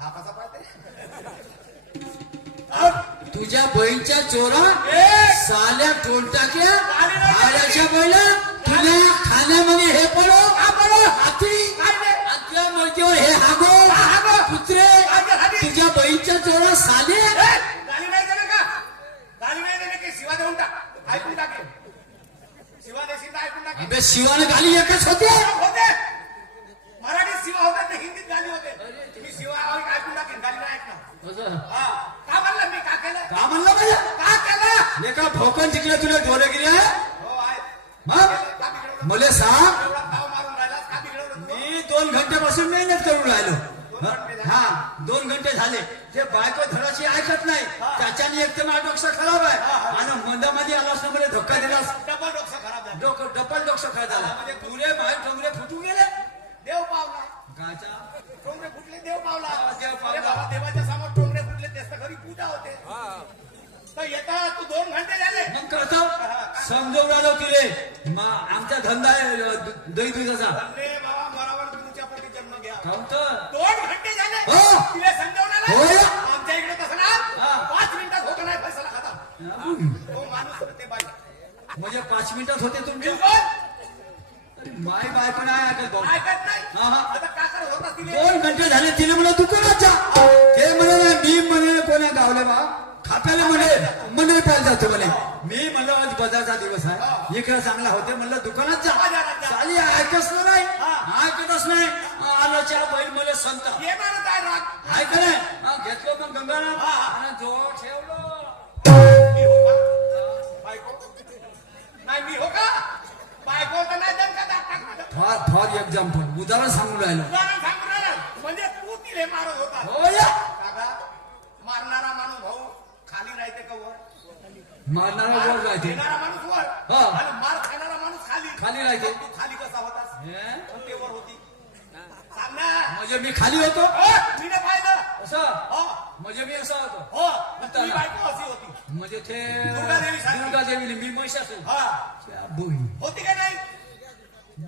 हा कसा पाहते तुझ्या बहीणच्या चोरा साल्या टोलटाक्या आल्याच्या बैला तुला खाण्यामध्ये हे पडो हाती आपल्या मर्जीवर हे हागो कुत्रे तुझ्या बहीणच्या चोरा साले गाली नाही देणार का गाली नाही देणार की शिवा देऊन टाक ऐकून टाके शिवा देशील तर ऐकून टाके अबे शिवाने गाली एकच होते मराठीत शिवा होतात तर हिंदीत गाली होते मी शिवा ऐकून टाकेन गाली नाही ऐकणार का म्हणलं मी का केलं का म्हणलं माझ्या का केलं एका भोकन जिंकले तुला ढोलगिरी आहे हो आहे मग मला सांग एवढा ताव मारून राहिलास का बिघडवलं तू? मी 2 घंटेपासून मेहनत करून राहिलो हा 2 घंटे झाले ते बायको धडाची ऐकत नाही त्याच्याने एक तर माझं डोकं खराब आहे आणि मंदामध्ये आलास ना मला धक्का दिलास डबल डोकं खराब झालं डबल डोकं खराब झाला म्हणजे पुरे बाहेर टोंगरे फुटून गेले देव पावला गाचा टोंगरे फुटले देव पावला देव पावला. अरे बाबा देवाच्या समोर टोंगरे फुटले तेच तर घरी पूजा होते तर येता तू 2 घंटे झाले मग करतो समजवून आलो तुले आमचा धंदा आहे दही दुधाचा अरे बाबा बरोबर तुमच्या पोटी जन्म घ्या काऊन तर 2 घंटे झाले हो. तिला समजावून हो. आला आमच्या इकडे तसं ना हा. 5 मिनिटात होत नाही फैसला खाता तो माणूस ते बाई म्हणजे 5 मिनिटात होते तुमचे बिलकुल माय बायको नाही ऐकत भाऊ ऐकत नाही हा. आता का करत होता तिने 2 घंटे झाले तिने मला दुकानात जा ते म्हणे मी म्हणे कोणा गावले बा खाप्याला म्हणे पाहिजे जातो म्हणे मी म्हणलं आज बाजारचा दिवस आहे इकडे चांगला होते म्हणलं दुकानात जा चाली ऐकच नाही ऐकतच नाही आलोच्या बैल मला संत ये माणूस आहे राग ऐक नाही घेतलो पण गंगाराम आणि जो ठेवलो मी हो का बायको नाही मी हो का बायको तर नाही दन का टाक फार एक्झाम्पल उदाहरण सांगून राहिलो उदाहरण सांगून राहिला म्हणजे तू तिले मारत होता हो या काका मारणारा माणूस भाऊ खाली राहते का वर मारणारा वर राहते देणारा माणूस वर हा. आणि मार खाणारा माणूस खाली राहते. मग तू खाली कसा होतास हे? पण ते वर होती सांग ना म्हणजे मी खाली होतो मी नाही पाहिलं असं हो म्हणजे मी असं होतो हो तुझी बायको अशी होती म्हणजे ते दुर्गादेवी सारखी. दुर्गादेवीने मी महिषासूर हा त्या बोई होती का नाही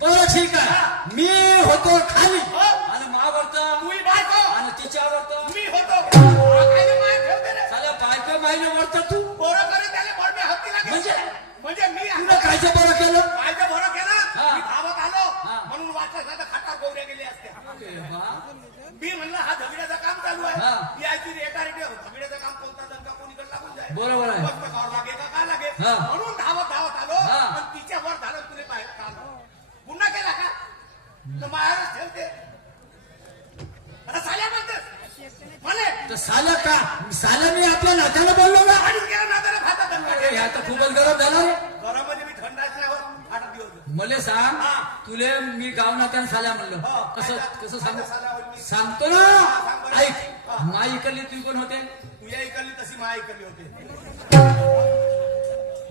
बरं ठीक आहे मी होतो खाली हो. आणि मावरत तुझी बायको आणि तिच्यावर मी होतो कायले मार ठेवते रे साल्या बायको मायने वरत तू पोरं करे त्याला बडणे हत्ती लागेल म्हणजे मी तुला कायचं बरं केलं कायचं बरं केलं हा. मी धावत आलो हा. म्हणून वाटलं नाही तर खाटा गौऱ्या गेल्या असत्या अरे वा. मी म्हणलं हा झगड्याचं काम चालू आहे हा. याची रेटा रेटी झगड्याचं काम कोणता दणका कोणीकडे लागून जाईल बरोबर आहे बस बघावं लागे का काय लागे हा. म्हणून धावत आलो हा. पण तिच्या वर झालं तुला बाहेर काम पुन्हा केला का तर बाहेरच ठेवते आता साल्या म्हणतेस म्हणे तर साल्या मी आपल्या नात्याला बोललो ना आणि गेला नात्याला भाता दणका अरे ह्या तर खूपच गरम झाला रे घरामध्ये मी थंडाच नाही होत 8 दिवस मले सांग हा. तुले मी गाव नात्यानं साल्या म्हणलं हा. कसं काय कसं साल्या सांगू साल्या होईल मी. सांगतो ना सांग बरं. ऐक हा. माई इकडली तू कोण होते तुझ्या इकडली तशी मा इकडली होते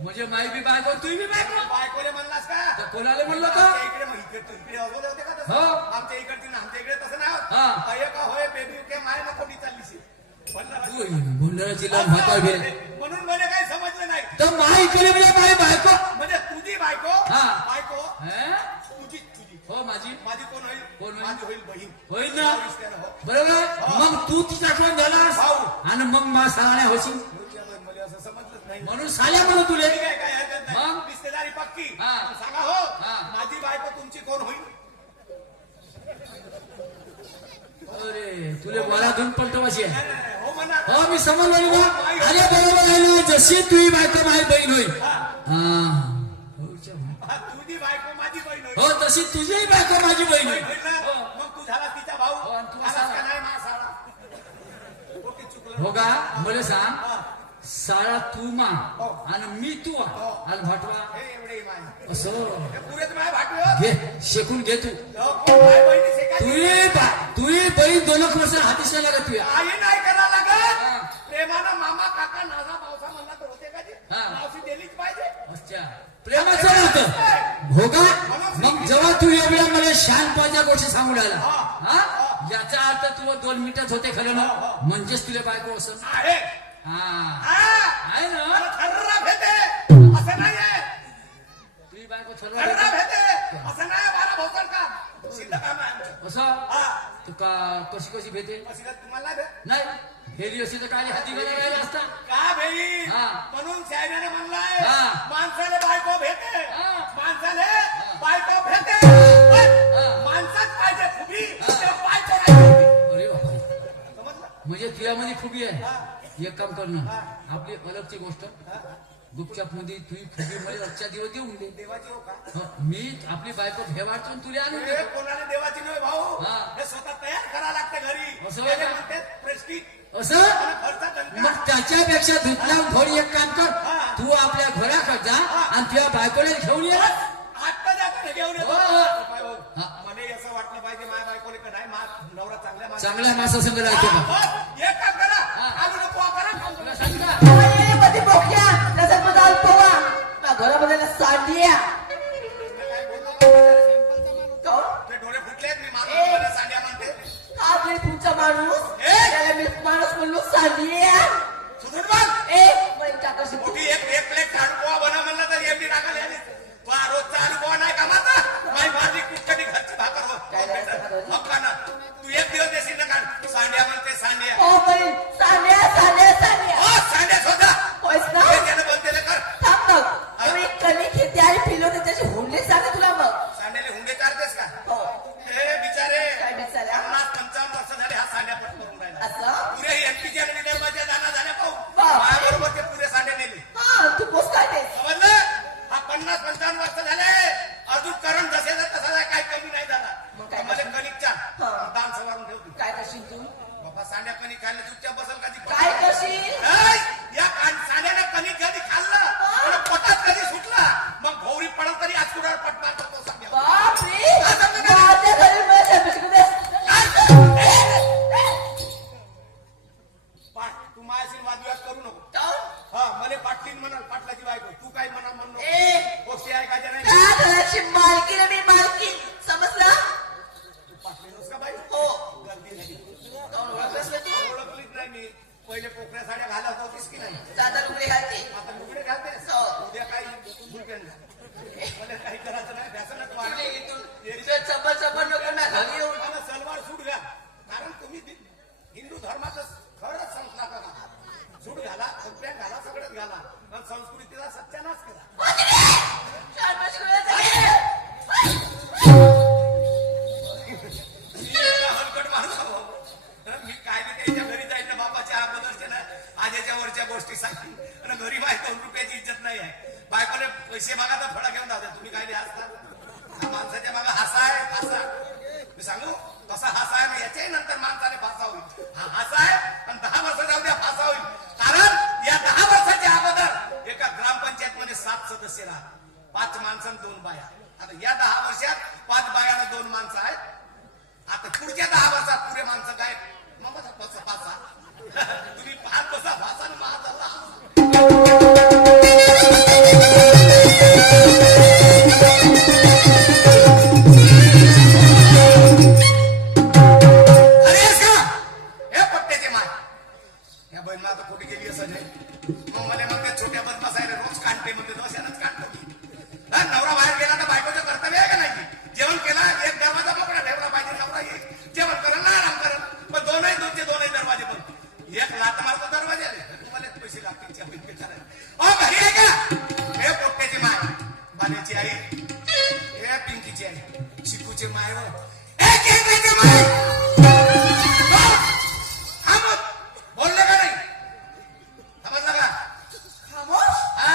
म्हणजे माई बी बायको तू बी बायको बायकोले म्हणलास का तर कोणाला म्हणलं का आमच्या इकडे मग इकडे अगोदर होते का तसं? हो. आमच्या इकडची ना आमच्या इकडे तसं नाही होत. हा. अय का होय बेबी के माय ना कोणी चाललीशी भंडाराची लाल म्हातार बी म्हणून मला काही समजलं नाही तर माई इकडे म्हणजे माई बायको म्हणजे तुझी बायको हा. बायको हे? तुझी हो माझी माझी कोण होईल कोण होईल? माझी होईल बहीण होईल ना विसरायला हो. बरोबर मग तू तिच्याकडून झालास भाऊ. आणि मग मा साल्या होशील मला असं समजलंच नाही म्हणून साल्या म्हणू तुले ठीक आहे, काय हरकत नाही मग? रिश्तेदारी पक्की हा. सांगा हो हा. माझी बायको तुमची कोण होईल अरे तुले मला धुन पलटवायची आहे नाही, नाही, नाही. हो म्हणा हो मी समजलो ना अरे बरोबर आहे ना जशी तुझी बायको माझी बहीण होईल हा. हा तुझी बायको माझी बहीण होईल हो तशी तुझीही बायको माझी बहीण बहीण होईल होईल ना हो. मग तू झाला तिचा भाऊ हो, आणि तू झालास साला. का नाही मा साला ओके चुकलं हो का मला सांग हा. साळा तू मा हो. आणि मी तू आणि भटवा हे एवढे माय असं हे पुरेच माय भाटवे घे शेकून घे तू माय बहिणी शेकायची तुझी बहीण 2 वर्ष हातीस नाही लागत तुया आई नाही करा लागत हा. प्रेमानं मामा काका नाना पावसा म्हणला तर होते का ते हा. मावशी दिलीच पाहिजे अच्छा प्रेमाचं नव्हतं भोगा मग जेव्हा तू एवढ्या मला शानपणाच्या गोष्टी सांगू राहिला हा याचा अर्थ तुला 2 मिनिटात होते खरं ना म्हणजेच तुला बायको असं आहे हा हा. आहे ना मला थर्रा भेटे असं नाही आहे तुझी बायको थर्रा ठरवा भेटे असं नाही बारा भोकर का सिद्ध काम आहे आमचं. असं हा तू का कशी कशी भेटे अशी का तुम्हाला नाही भेट? नाही फेरी अशी तर काय हाती गेला राहिला असता का भेली हा. म्हणून शायराने म्हणलाय हा. माणसाले बायको भेटे हा. माणसाले बायको भेटे हा. पण माणसात पाहिजे खुबी ते बायको नाही भेटली. अरे बाबा समजलं? म्हणजे तुझ्यामध्ये खुबी आहे हा. एक काम कर ना हा. आपली अलगची गोष्ट हा. गुपचाप मध्ये तुझी खुबी मला आजच्या दिवस देऊन दे देवाची हो का मी आपली बायको भेवाडतो तुला आणून हे देतो कोणाला देवाची नाही भाऊ हा. हे स्वतः तयार करावं लागतं घरी असं त्याला का? म्हणतात प्रेस्टिज असं आणि खर्च दणका. मग त्याच्यापेक्षा धुतला थोडी एक काम कर हा. तू आपल्या घराकडे जा हा. आणि तुझ्या बायकोला घेऊन ये बस, आत्ता जाता घेऊन येतो हो, हो. बाय भाऊ, हा. मला असं वाटलं पाहिजे माझ्या बायकोले का नाही नवरा चांगल्या माणसाचा. चांगल्या माणसा संग राहतो हा, का बस, एक काम करा हा. आलू नको करा काम तुला करा. सांग का अरे मध्ये बोक्या त्याचा पदार्थ पोवा ना घरामध्ये सांडिया काय बोलतो? कोण ते डोळे फुटलेत मी ए. मला सांड्या म्हणते हा रे तुमचा माणूस ए. त्याला मी माणूस म्हणलो सांडिया सुधून बघ ए मग टाकाशी मोठी एक प्लेट अनुभव बना म्हणलं तर एमडी टाकायला आली तो रोजचा अनुभव नाही का माझा माझी कुठकटी घरची भाकर हो काय नाही असं करायचं? हक्का ना तू एक दिवस देशील ना काढ सांड्या म्हणते सांड्या ओ बाई सांडिया सांडिया सांडिया हो सांड्या स्वतः होयस ना हे त्यानं बोलते ना कर थांब मग मी कमी खेती आणि पिलो त्याची हुंडे सांगा तुला मग सांड्याले हुंडे काढतेस का हो हे बिचारे काय बिचाऱ्या? 50-55 वर्ष झाले हा सांड्या पट करून राहिला असं पुरे एमपीच्या आणि विदर्भाच्या दाना झाल्या पाहू बाप. माझ्याबरोबर ते पुरे सांडे नेले हा तू पोस्ट काय ते समजलं हा 50-55 वर्ष झाले अजून करण जसे तसा काय कमी नाही झाला मग काय मला कणिकच्या हा. दान सवारून ठेवतो काय करशील तू बाबा सांड्या कणिक खायला चुपचाप बसल का ती काय करशील नाही, या सांड्याने कणिक कधी खाल्लं आणि पोटात कधी सुटला मग भोवरी पडल तरी आज कुडावर पट मारतो तो सांग्या बापरे माझ्या घरी माझ्या बिस्कुट पाठ तू माझ्याशी वादविवाद करू नको हा मला पाटलीन म्हणाल पाटलाची बायको तू काय म्हणाल म्हणून ए गोष्टी ऐकायच्या नाही त्या घराची मालकीण आणि मालकीण समजलं तू पाटलीनच का बाई हो गलती झाली कोण ओळखलंस का तू ओळखलीच नाही मी पहिले पोकऱ्या साड्या घालत होतीस की नाही दादा लुगडे घालते आता लुगडे घालतेस हो. उद्या काही weekend ला. मला काही करायचं नाही व्यसनच तुला वाढलं. इथून चप्पल चप्पल नको ना घरी येऊन मला सलवार सूट घ्या कारण तुम्ही हिंदू धर्माचं खरंच संस्कार करा सूट घाला पॅन्ट घाला सगळंच घाला पण संस्कृतीचा सत्यानाश करा चार पाच वेळा मी एवढा हलकट माणूस आहे भाऊ. मी काय नाही त्याच्या घरी जाईल ना बापाच्या अगोदरच्या ना आजेच्या वरच्या गोष्टी सांगतील आणि घरी बायको रुपयाची इज्जत नाही आहे बायकोने पैसे मागा तर फळा घेऊन जाऊ तुम्ही काय हसता माणसाच्या मागा हसा आहे फासा मी सांगू कसा हसा आहे ना याच्याही नंतर माणसाने फासा होईल हा हसा आहे आणि 10 वर्ष जाऊ द्या फासा होईल कारण या 10 वर्षाच्या अगोदर एका ग्रामपंचायत मध्ये 7 सदस्य राहत 5 माणसं आणि 2 बाया आता या 10 वर्षात 5 बाया आणि 2 माणसं आहेत आता पुढच्या 10 वर्षात पुरे माणसं काय मग कसा फासा तुम्ही पाहत बसा फासा आणि महाजाला अरे का हे पट्ट्याचे माय या बहीण मग आता कुठे गेली असं नाही मग मला मग त्या छोट्या बदमाश आहे रोज काढते म्हणते दोषानच काढतो मी हा, नवरा बाहेर गेला तर बायकोचं कर्तव्य आहे का नाही जेवण केला एक दरवाजा मोकळा ठेवला पाहिजे नवरा येईल जेवण करेल ना आराम करेल पण दोनही दरवाजे पण एक लात मारतो दरवाजाने तुम्हाला पैसे लागतील त्या बहिणी करायला ओ घरी आहे का हे पोट्ट्याची माय बाल्याची आई हे पिंकीची आई शिकूचे माय हो हे केंद्राचे माय बोलले का नाही समजलं का खामोश हा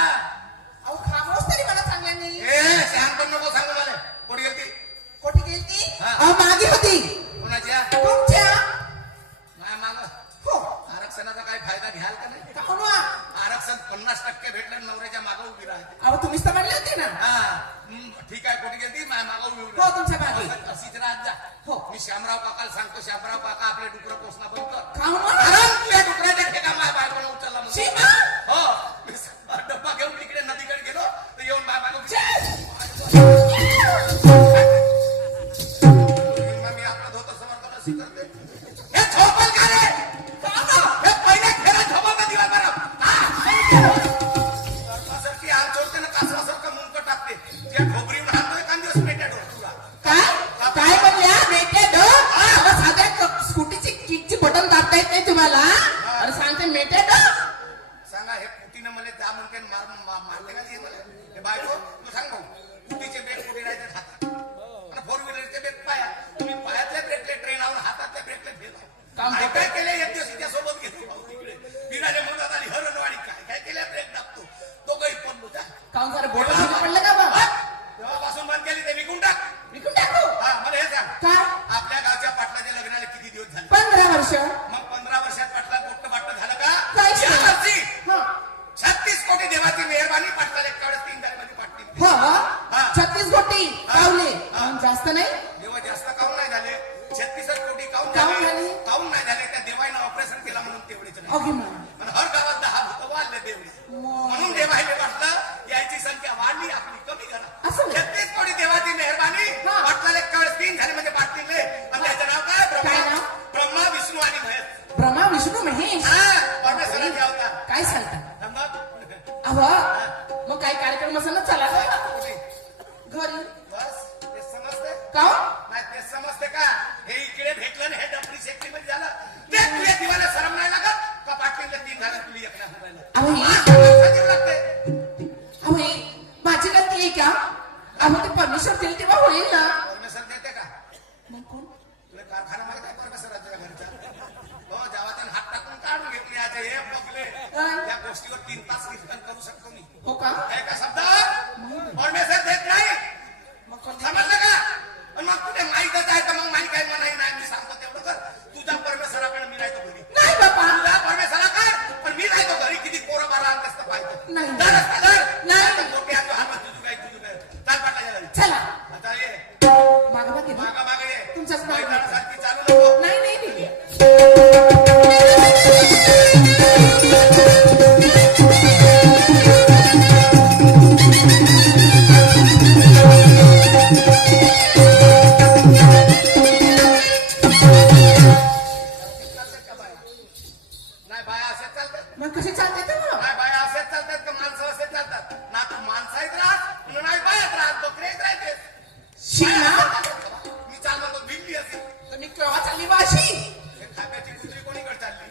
अहो खामोश तरी मला चांगला नाही ए शांत पण नको सांगू मला कोणी गेलती कोठी गेलती हा. अहो मागे होती कोणाच्या तुमच्या माया माग हो आरक्षणाचा काय फायदा घ्याल का नाही काहून वा? आरक्षण 50% भेटलं नवऱ्याच्या मागं उभी राहते अहो तुम्हीच तर म्हणले होते ना हा ठीक आहे कोणी गेलती माया मागं उभी हो, तुमच्या मागे. अशीच राहत जा हो. मी श्यामराव काकाला सांगतो श्यामराव काका आपले डुकरं पोसणं बंद कर काहून वा? कारण तुझ्या डुकराच्या ठेका माया बायकोला उचलला म्हणून. शिमा? हो मी डब्बा घेऊन तिकडे नदीकडे गेलो तर येऊन माया बायको मी आपला धोतर समर्थन अशी करते हे झोपल का रे हे पहिल्या खेळात झोपल का दिवसभर सारखी हात जोडते ना कासवासारखं मुंक टाकते त्या ढोबरीवर हाणतोय का दिवस पेट्या ढोबरूला काय काय म्हणल्या बेटे डो साधा येत नाही तुम्हाला अरे सांगते मेटे ना सांगा हे कुटीनं मला जा म्हणते मारते का ते मला हे बायको तू सांग भाऊ कुटीचे ब्रेक कुठे राहते हातात आणि फोर व्हीलरचे ब्रेक पाया तुम्ही पायातल्या ब्रेकले ट्रेनावर हातातल्या ब्रेकले काम फेल काय केले एक दिवस तिच्या सोबत घेतो भाऊ तिकडे बिराने म्हणतात आणि हरणवाडी काय काय केल्या ब्रेक दाबतो तो काही पण होता काम सारे बोट पडलं का बा तेव्हापासून बंद केली ते विकून टाक विकून टाकू हा मला हे सांग काय आपल्या गावच्या पाटलाच्या लग्नाला किती दिवस झाले 15 वर्ष मग 15 वर्षात पाटला गोष्ट वाटत झालं का काहीच या नाही. वर्षी हा 36 कोटी देवाची मेहरबानी पाटलाला एकावेळेस 3 तारखेमध्ये पाटली हो हा. 36 कोटी पावले हा. जास्त नाही देवा जास्त काऊन नाही झाले 36 कोटी काऊन काहून झाले झाले? काऊन नाही झाले त्या देवाईनं ऑपरेशन केला म्हणून तेवढेच नाही अगदी म्हणा पण हर गावात 10 भूत वाढले देवळे मग. म्हणून देवाईने वाटलं याची संख्या वाढली आपली कमी करा असं नाही. 36 कोटी देवाची मेहरबानी हा. पाटलाला एकावेळेस 3 झाले म्हणजे पाटलीले आणि त्याचं नाव काय काय ब्रह्मा नाव? ब्रह्मा विष्णू आणि महेश ब्रह्मा विष्णू महेश हा परमेश्वराचे अवतार काय सांगता मग अहो मग काही कार्यक्रम असेल ना चला ना कुठे? घरी बस ते समजते का नाही ते समजते का हे इकडे भेटलं ना हे डबरी शेकली मध्ये झालं ते तुझ्या दिवाला शरम नाही लागत का पाटलीला 3 झालं तुला एकला अहो लागते अहो माझी गलती आहे का अहो ते परमेश्वर दिले तेव्हा होईल ना परमेश्वर देते का मग कोण तुला कारखाना मला काय परमेश्वर राज्याच्या घरचा हो जावातून हात टाकून काढून घेतली आता हे बघले काय? या गोष्टीवर 3 तास कीर्तन करू शकतो मी हो का हे का शब्द परमेश्वर देत नाही मग कोण समजलं का पण मग तुझे माहीतच आहे तर मग माही काय म्हणाही नाही मी सांगतो तेवढं कर तुझ्या परमेश्वराकडे मी नाही तो घरी नाही बापा तुझ्या परमेश्वराकडे पण मी नाही तो घरी किती पोरं बारा अंतस्त पाहिजे नाही. नाही मोठी आणतो हा मग तुझू काय चाल पाटला घरी चला आता ये मागा बघ इथं. मागा मागे ये तुमच्याच मागे. मैदानासारखी चालू नको नाही नाही दिली चालतात का बाया नाही बाया असेच चालतात मग कसे चालते ते मग नाही बाया असेच चालतात का माणसं असेच चालतात ना तू माणसाहीत राहत नाही बायात राहत बकरेच राहते शिना मी चाल म्हणतो भिल्ली असेल तर मी केव्हा चालली वाशी हे खात्याची कुत्री कोणीकडे चालली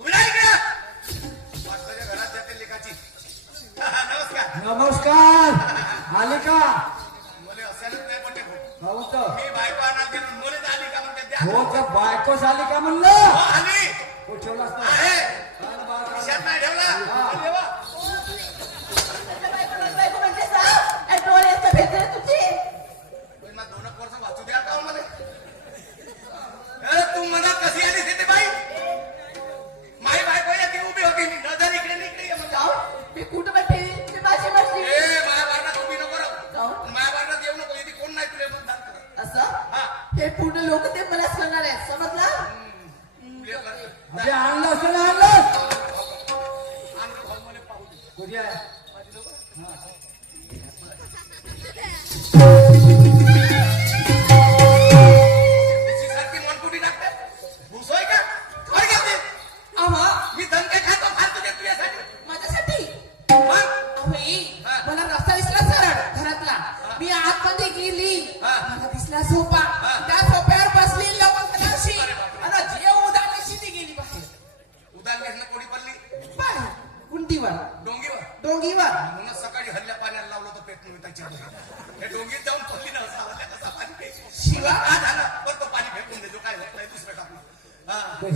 उघडा इकडे वाटल्याच्या घरात जाते लेखाची नमस्कार नमस्कार आले का मला असायलाच नाही पण ते भाऊ. हो तर मी बायको आणा गेलो मुलीच आली का म्हणते द्या हो तर बायकोच आली का हो, म्हणलं आली हो ठेवलास ना आहे चाल बाळा. खिशात नाही ठेवला हा. देवा. तुझे पण मग 2 वर्ष वाचू द्या का हो मला अरे तू मनात कशी आली तिथे बाई माई बायको या ती उभी होती नजर इकडे न इकडे ये म्हणलं. मी कुठं बसली मी माझी बसली ए माया बारणात उभी नको राहू. काहून? माया बारणात येऊ नको इथे कोण नाही तुला मतदान करत असं हा हे पूर्ण लोक ते मलाच करणार आहेत समजला तुला करतो. अरे आणलं असं ना आणलं आणि भाऊ मला पाहू दे. कुठे आहे माझी लोकं. सारखी मनकुटी टाकते भुसोय का काय घेते आवा मी दणके खातो फालतू देत तुझ्यासाठी माझ्यासाठी मग अहो, हा. मला रस्ता दिसला सरळ घरातला मी आतमध्ये गेली हा. मला दिसला सोफा हा. त्या सोफ्यावर बसली लवंगनाशी अरे बापरे. आणि जे उदाहरणाशी ती गेली बाहेर उदान घेतलं कोणी पडली बाहेर कुंडीवर डोंगीवर डोंगीवर म्हणून सकाळी हल्ल्या पाण्याला लावलं तर पेट मिळताची हे डोंगीत जाऊन पडली ना असा हल्ल्या कसा पाणी प्यायची. शिवा का झालं पण तो पाणी फेकून देतो काय होत नाही दुसरं टाकलं हा तर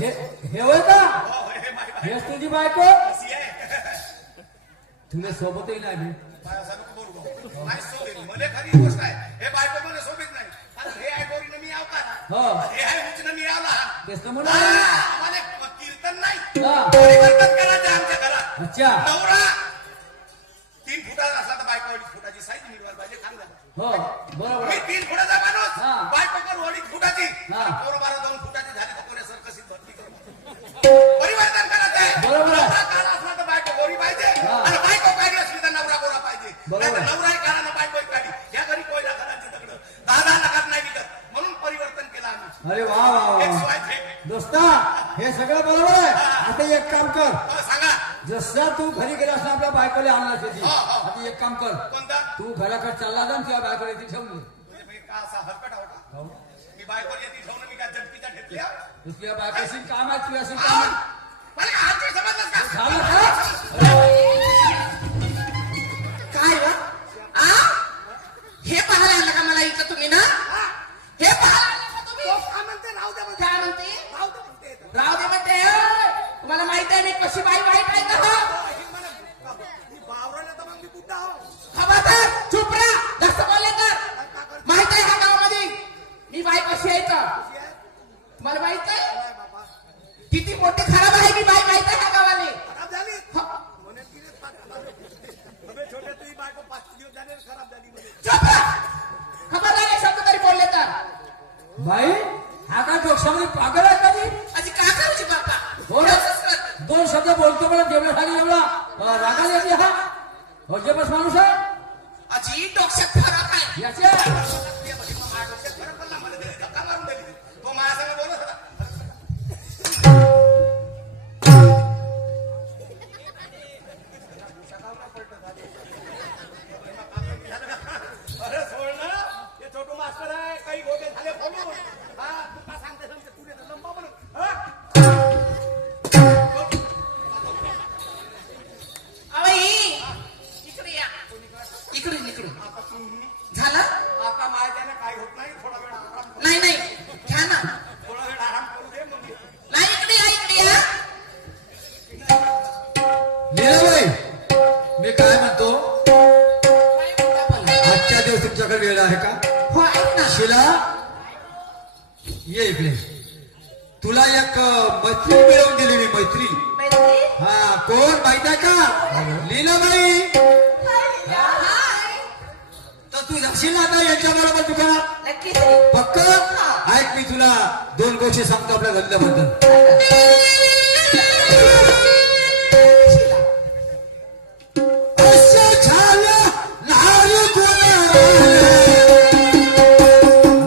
हे होय का हो हे माय बाय हेच तुझी बायको कशी आहे तुला सोबतही नाही मी बाय असं नको बोलू भाऊ. नाही सोबत मला खरी गोष्ट आहे हे बायको मला सोबत नाही आणि हे आहे गोरीनं मी आवता हो हे आहे उंचनं मी आवला तेच तर हा, म्हणा आम्हाला कीर्तन नाही हा परिवर्तन करायचं आमच्या घरात अच्छा नवरा 3 फुटाचा असला तर बायको 2 फुटाची साईज मिळवायला पाहिजे खांदा हो बरोबर मी 3 फुटाचा माणूस हा. बायको कर 2 फुटाची हा. पोरं 2 फुटाची झाली तर कोणी सरकशीत भरती करू परिवर्तन करायचं बरोबर आहे. नवरा काळा असला तर बायको गोरी पाहिजे हा. आणि बायको काळी असली तर नवरा गोरा पाहिजे बरोबर नाही तर आहे. नवराही काळा ना बायको काळी या घरी कोयला घरांचे दगड 10 लाखात नाही विकत म्हणून परिवर्तन केलं आम्ही अरे वा वा वा XY Z. दोस्ता हे सगळं बरोबर आहे आता एक काम कर हो, सांगा जसं तू घरी गेला असं आपल्या बायकोला आणला त्याची हो, हो. आता एक काम कर कोणता तू घराकडे चालला जा आणि तुझ्या बायकोला इथे ठेवून दे म्हणजे मी का असा हरकट आहो का हो. मी बायकोला येते ठेवणं मी काय झटकीच्या घेतल्या तुझ्या बायकोशी काम आहे तुझ्याशी आ? काम मला आजचे समजलंच का झालं का? काय वा आ हे पाहायला आलं का मला इथं तुम्ही ना हे पाहायला आलं का तुम्ही तो काय म्हणते राहू द्या म्हणते काय म्हणते राहू द्या म्हणते राहू दे म्हणते तुम्हाला माहित आहे मी कशी बाई वाईट आहे का मी बावरवलं तर मग मी बुड्ढा हो खबरदार चुप राहा जास्त बोलले तर माहित आहे ह्या गावामध्ये ही बाई कशी आहे तर तुम्हाला माहित आहे बाबा किती मोठी खराब आहे मी बाई माहित आहे ह्या गावाने खराब झाली ह, म्हणे तिने अबे छोटे तुझी बायको 5 दिवस झाले खराब झाली म्हणे चुप राहा खबरदार एक शब्द तरी बोलले तर बाई हा काय डोक्यामध्ये पागल आहे का ती? अजी काय करायची बापा हो ना? दोन शब्द बोलतो मला जेवढ्यासाठी एवढा रागाला येते हा अजबच माणूस आहे अजी डोक्यात फरक आहे याच्या फरक पडला मला त्याने धक्का मारून दिली तो माझ्यासंग बोलत होता अरे सोड ना हे छोटू मास्टर आहे काही गोटे झाले फोडून हा तुला सांगते तुझे लंबा म्हणून अवई इकडे या इकडून इकडून झालं आता माझ्याने काही होत नाही थोडा वेळ आराम कर. नाही नाही घ्या ना थोडा वेळ आराम करू दे मग ये. नाही इकडे या इकडे या लीलाबाई मी काय म्हणतो काय म्हणता बोला? आजच्या दिवस तुमच्याकडे वेळ आहे का हो ऐक ना शिला ये इकडे तुला एक मैत्री मिळवून दिली मी मैत्री मैत्री हा कोण माहित आहे का लीलाबाई हाय तर तू जाशील ना आता यांच्या बरोबर दुकानात नक्कीच पक्क ऐक मी तुला 2 गोष्टी सांगतो आपल्या धंद्याबद्दल असं झालं नारी गुलाला,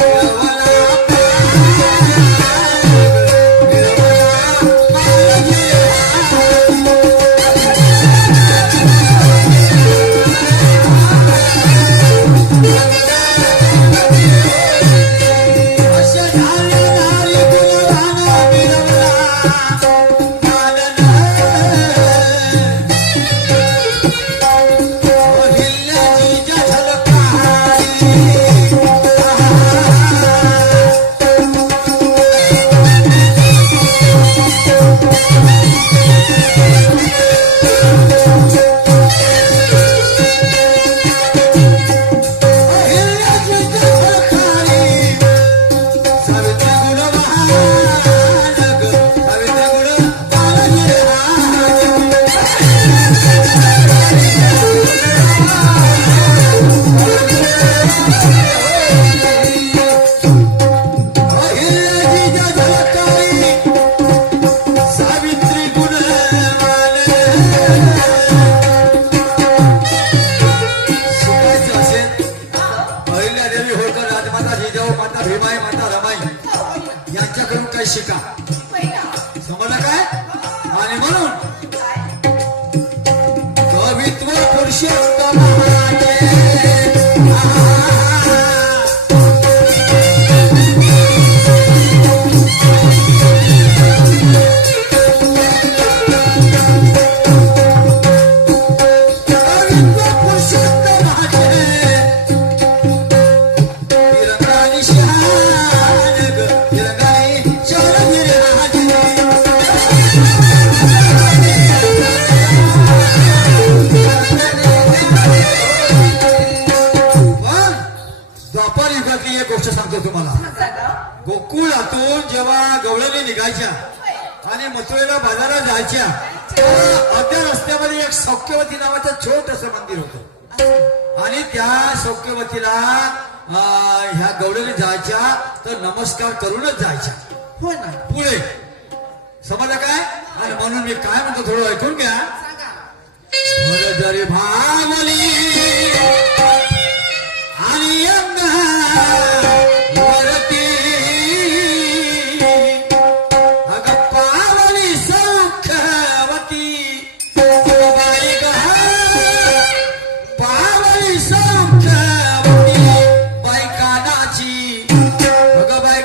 मिळवला असं झालं नारी गुलाला, मिळवला सावित्री गुणवान शिकायचं असेल पहिल्या देवी होळकर राजमाता जिजाऊ माता भीमाई माता रमाई यांच्याकडून काही शिका समजलं काय आणि म्हणून कवित्व पुरुषोत्तम महाराजे कवित्व पुरुषोत्तम महाराजे तिरंगानी शहाण ग तिरंगानी शरण द्वापर युगातली एक गोष्ट सांगतो तुम्हाला गोकुळातून जेव्हा गवळणी निघायच्या आणि मथुरेला बाजारात जायच्या तेव्हा अर्ध्या रस्त्यामध्ये एक सौख्यवती नावाचं छोटस मंदिर होतं आणि त्या सौख्यवतीला ह्या गवळणी जायच्या तर नमस्कार करूनच जायच्या हो ना पुढे समजलं काय आणि म्हणून मी काय म्हणतो थोडं ऐकून घ्या सांगा भर जरी भावली आणि वरती अग पावली सौख्यवती बाई ग पावली सौख्यवती बाई कानाची अग बाई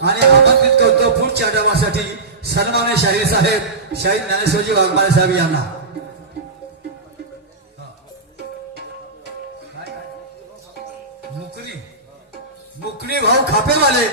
आणि आमंत्रित करतो पुढच्या डावासाठी सन्मान्य शाहीर साहेब शाहीर ज्ञानेश्वरजी वाघमारे साहेब यांना. मुकरी भाऊ खापेवाले